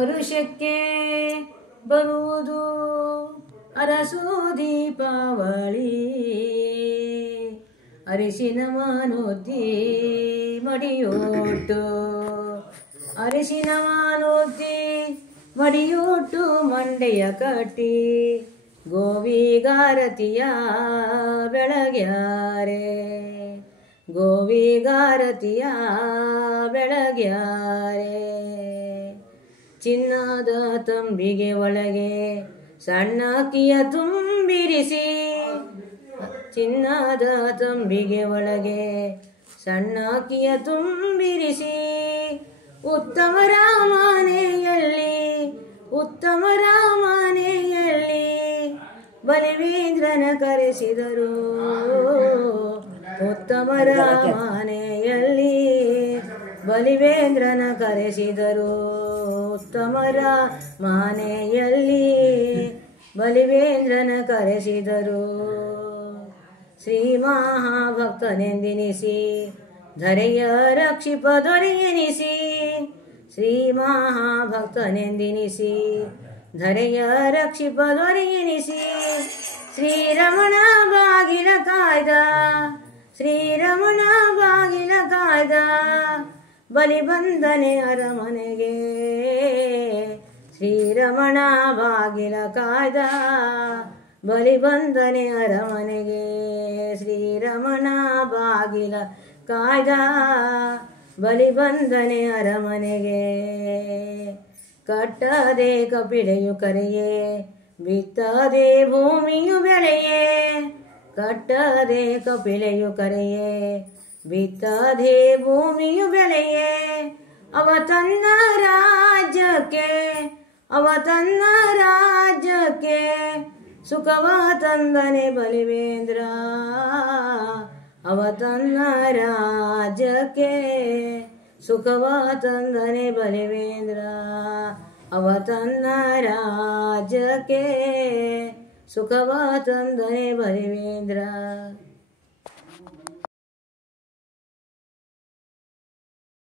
ವರುಷಕ್ಕೆ ಬರುವುದು ಅರಸು ದೀಪಾವಳಿ. ಅರಿಶಿನವನೊತ್ತಿ ಮಡಿಯೋಟ್ಟು, ಅರಿಶಿನವನೊತ್ತಿ ಮಡಿಯೋಟ್ಟು ಮಂಡೆಯ ಕಟ್ಟಿ ಗೋವಿಗಾರತಿಯ ಬೆಳಗ್ಯಾರೆ, ಗೋವಿಗಾರತಿಯ ಬೆಳಗ್ಯಾರೆ. ಚಿನ್ನದ ತಂಬಿಗೆ ಒಳಗೆ ಸಣ್ಣ ಅಕ್ಕಿಯ ತುಂಬಿರಿಸಿ, ಚಿನ್ನದ ತಂಬಿಗೆ ಒಳಗೆ ಸಣ್ಣ ಅಕ್ಕಿಯ ತುಂಬಿರಿಸಿ, ಉತ್ತಮರ ಮನೆಯಲ್ಲಿ, ಉತ್ತಮರ ಮನೆಯಲ್ಲಿ ಬಲಿವೇಂದ್ರನ ಕರೆಸಿದರು. ಉತ್ತಮರ ಮನೆಯಲ್ಲಿ ಬಲಿವೇಂದ್ರನ ಕರೆಸಿದರು. ಉತ್ತಮರ ಮನೆಯಲ್ಲಿ ಬಲಿವೇಂದ್ರನ ಕರೆಸಿದರು. ಶ್ರೀ ಮಹಾಭಕ್ತನೆಂದೆನಿಸಿ ಧರೆಯ ರಕ್ಷಿಪ ದೊರೆಯೆನಿಸಿ, ಶ್ರೀ ಮಹಾಭಕ್ತನೆಂದೆನಿಸಿ ಧರೆಯ ರಕ್ಷಿಪ ದೊರೆಯೆನಿಸಿ, ಶ್ರೀರಮಣ ಬಾಗಿಲ ಕಾಯ್ದ, ಶ್ರೀರಮಣ ಬಾಗಿಲ ಕಾಯ್ದ ಬಲಿ ಬಂದನೆ ಅರಮನೆಗೆ. ಶ್ರೀರಮಣ ಬಾಗಿಲ ಕಾಯ್ದ ಬಲಿ ಬಂದನೆ ಅರಮನೆಗೆ. ಶ್ರೀರಮಣ ಬಾಗಿಲ ಕಾಯ್ದ ಬಲಿ ಬಂದನೆ ಅರಮನೆಗೆ. ಕಟ್ಟದೆ ಕಪಿಲೆಯು ಕರೆಯೇ, ಬಿತ್ತದೆ ಭೂಮಿಯು ಬೆಳೆಯೇ. ಕಟ್ಟದೆ ಕಪಿಲೆಯು ಕರೆಯೇ, ಬಿತ್ತದೆ ಭೂಮಿಯು ಬೆಳೆಯೇ. ಅವ ತನ್ನ ರಾಜ್ಯಕ್ಕೆ, ಅವ ತನ್ನ ರಾಜ್ಯಕ್ಕೆ ಸುಖವ ತಂದನೆ ಬಲಿವೇಂದ್ರ. ಅವ ತನ್ನ ರಾಜ್ಯಕ್ಕೆ ಸುಖವ ತಂದನೆ ಬಲಿವೇಂದ್ರ. ಅವ ತನ್ನ ರಾಜ್ಯಕ್ಕೆ ಸುಖವ ತಂದನೆ ಬಲಿವೇಂದ್ರ.